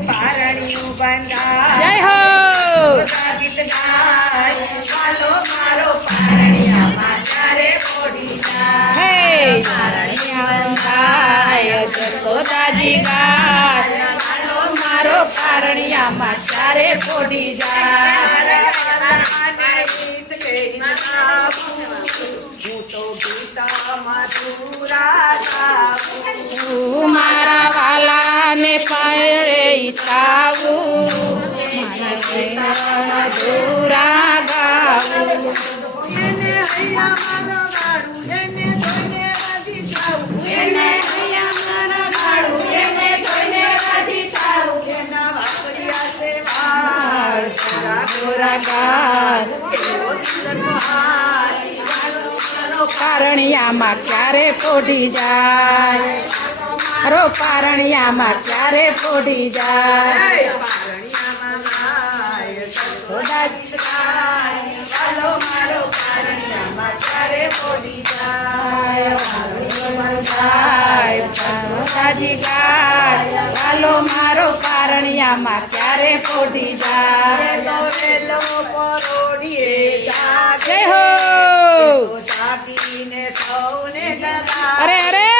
પારણિયું બંધાય જય હો ગીત ગાય વાલો મારો પારણિયામાં ત્યારે પોઢી જાય હે પારણિયા જસોદાજી ગાય વાલો મારો પારણિયામાં ચારે પોડી જાય. તું મારા વાલાને પાયણે ચાવું મારા પ્રેરણ દૂરા ગાવું પારણિયામાં ક્યારે પોઢી જાય? મારો પારણિયામાં ક્યારે પોઢી જાય? ગાય દાદી ગાય વાલો મારો કારણિયામાં ક્યારે પોઢી જાય જય હો અરે અરે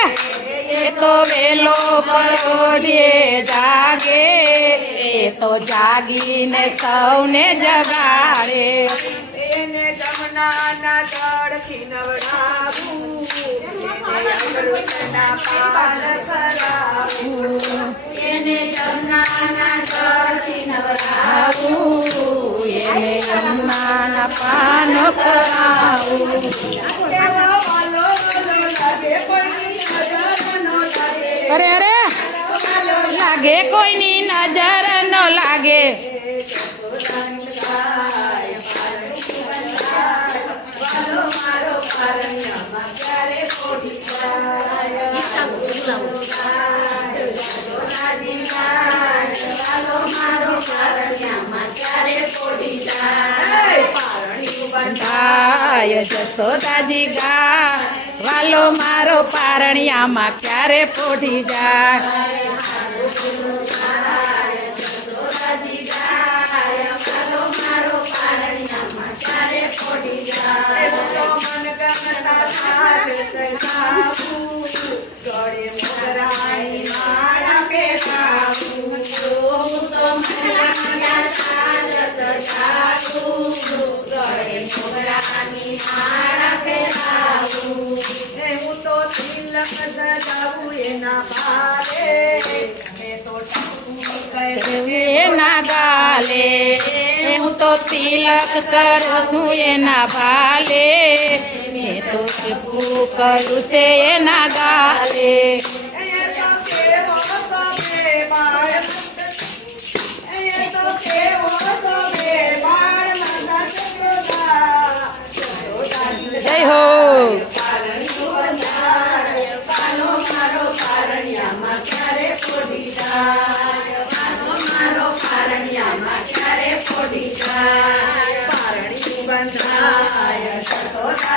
એ તો વેલો પરોડીએ જાગે, એ તો જાગીને સૌને જગાડે. એને દળથી નવડાવું એને અમૃતના પાન કરાવું એને જમનાના એને પાન એવો વાલો વાલો લાગે કોઈની નજર ન લાગે. ગાય જસોદાજી ગા વાલો મારો પારણિયામાં ક્યારે પોઢી જાય? ગાલે એ હું તો તિલક કરું છું એના ભાલે મેં તો ટીપું કરું છે એના ગાલે જય હો.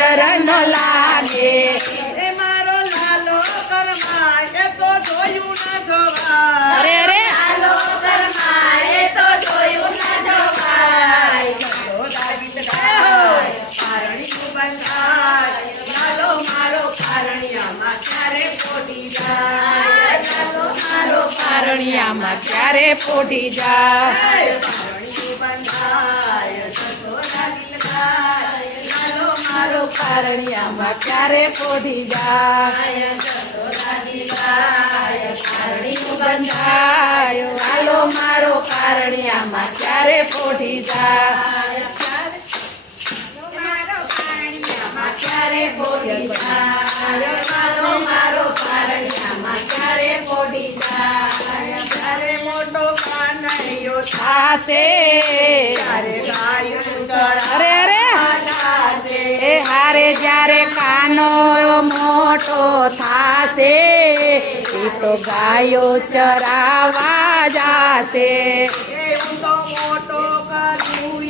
ન લાગે. મારો લાલો કરમા એ તો જોયું ના જોવા અરે અરે. પારણિયામાં ક્યારે ફોટી જાય? મારો પારણિયામાં ક્યારે પોઢી જાય? મારો કારણિયામાં ક્યારે પોઢી જાય ક્યારે પોઢી ક્યારે મોટો કાનૈયો થાશે હારે જ્યારે કાનો મોટો થાશે એ તો ગાયો ચરાવા જાશે. હું તો મોટો કરું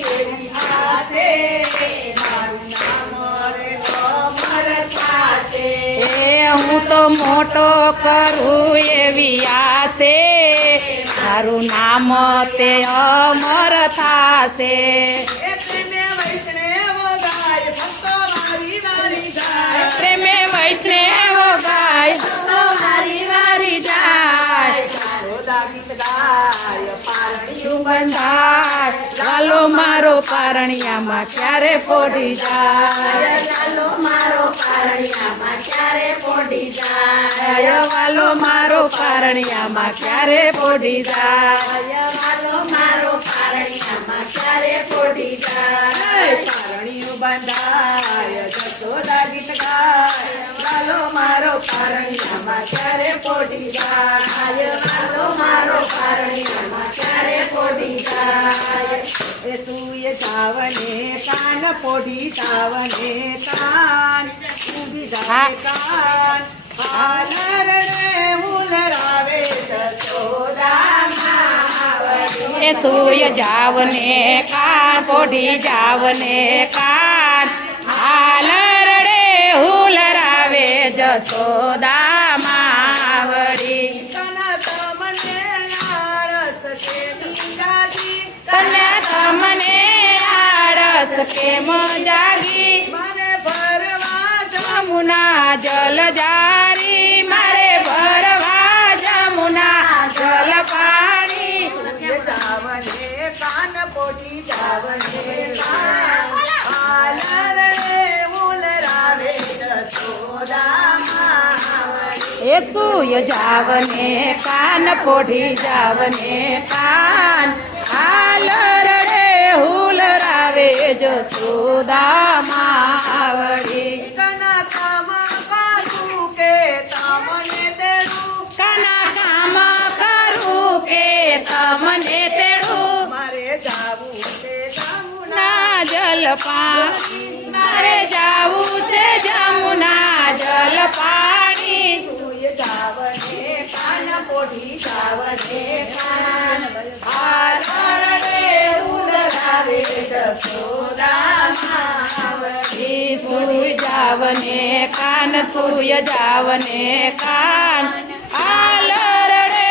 એ હું તો મોટો કરું એવી આશે મારું નામ તે અમર થાશે. પ્રેમે વૈષ્ણવ ગાય. વારી જાય. બંધાય. ચાલો મારો પારણિયામાં ક્યારે પોઢી જાય? લાલો મારો પારણિયામાં ક્યારે પોઢી જાય જય વાલો મારો પારણિયામાં ક્યારે પોઢી જાય વાલો મારો પારણિયામાં ક્યારે પોઢી જાય પારણિયું બંધાય જશોદા ગીત ગાય વાલો મારો પારણિયામાં ક્યારે પોઢી જાય વાલો મારો પારણિયામાં ક્યારે પોઢી જાય એ સુય જાવને કાન પોઢી જાવને કાન ઊભી જાય કાન એ સુય જાવને કાન પોઢી જાવને કાન. હાલ રડે હુલરાવે જસોદા માવડી તને તમને તુય જાવને કાન, પોઢી જાવને કાન. હાલ રડે, હુલ રાવે જસોદા માવડી કના કામ કરું કે તમને તેડું. કામ કરું કે તમને તેડું મારે જાવું છે જાવું ના પાણી, મારે જાવું છે જમુના જલ પાણી સૂય જાવને કાન પોઢી જાવને કાન હાલર રે ઉલરાવે જશોદામાં સુય જાવને કાન સુય જાવને કાન હાલ રડે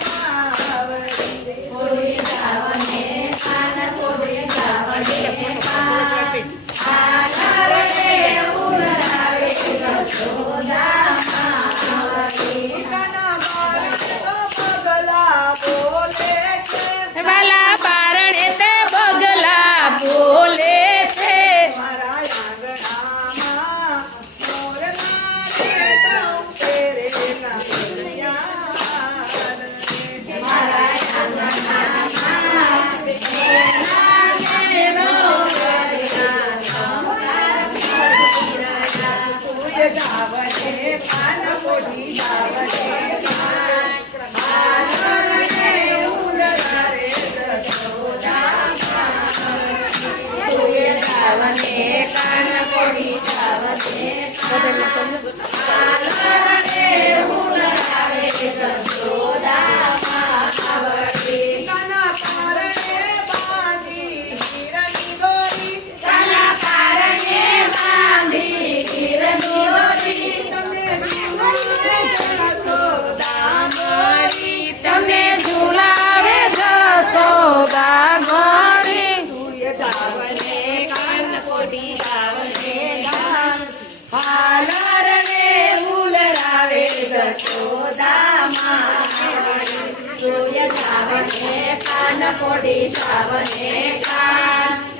પોડી જાવને કાન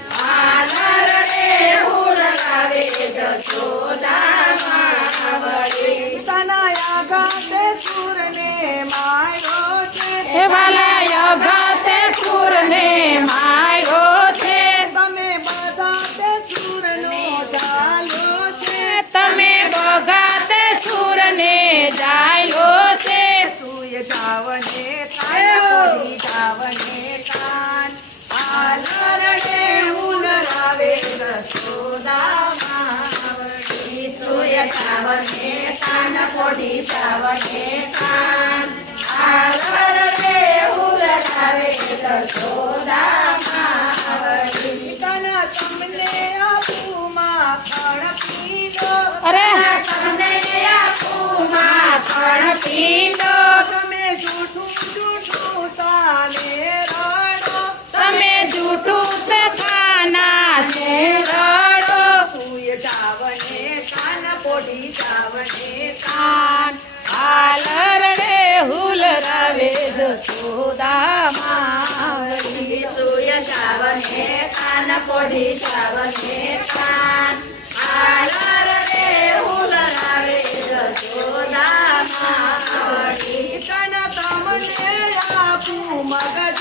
સૂરને માર્યો જાવને કાન જાવને કાન આલરડે ઉલરાવે જશોદા માવડી પિતાના તમને આપું માખણ પીલો અરે! તમને માખણ પીલો તમે જૂઠું જૂઠું તાને છે રડો સૂય જાવને કાન પોડી જાવને કાન. આલરડે હુલ રવે જસોદા માવડી સૂય જાવને કાન પોડી જાવને કાન. આલરડે હુલ રવે જસોદા માવડી કન તમને આપું મગજ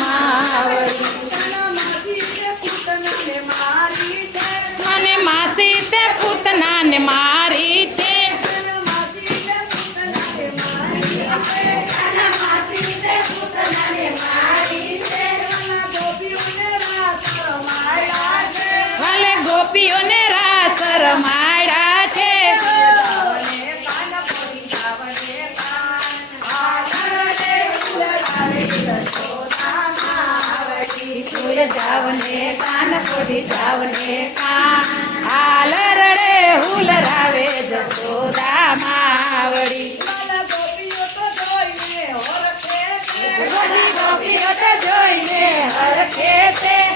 જાવને કાન પોડી જાવને કાન. આલરડે હુલ રાવે જસોદા માવડી જોઈને હરખે છે.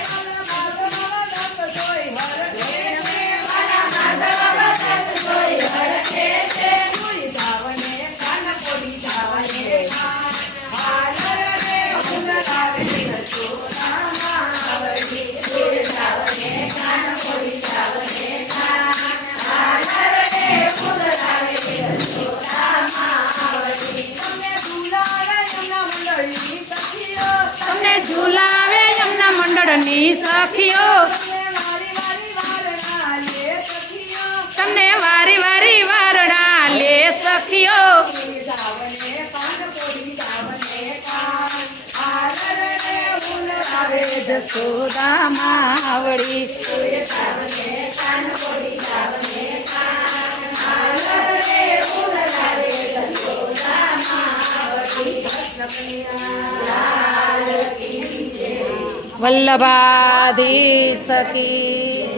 મંડળની સખીઓ તમને વારી વારી વારણા લે સખીઓ જસોદા માવડી વલ્લભાધી જય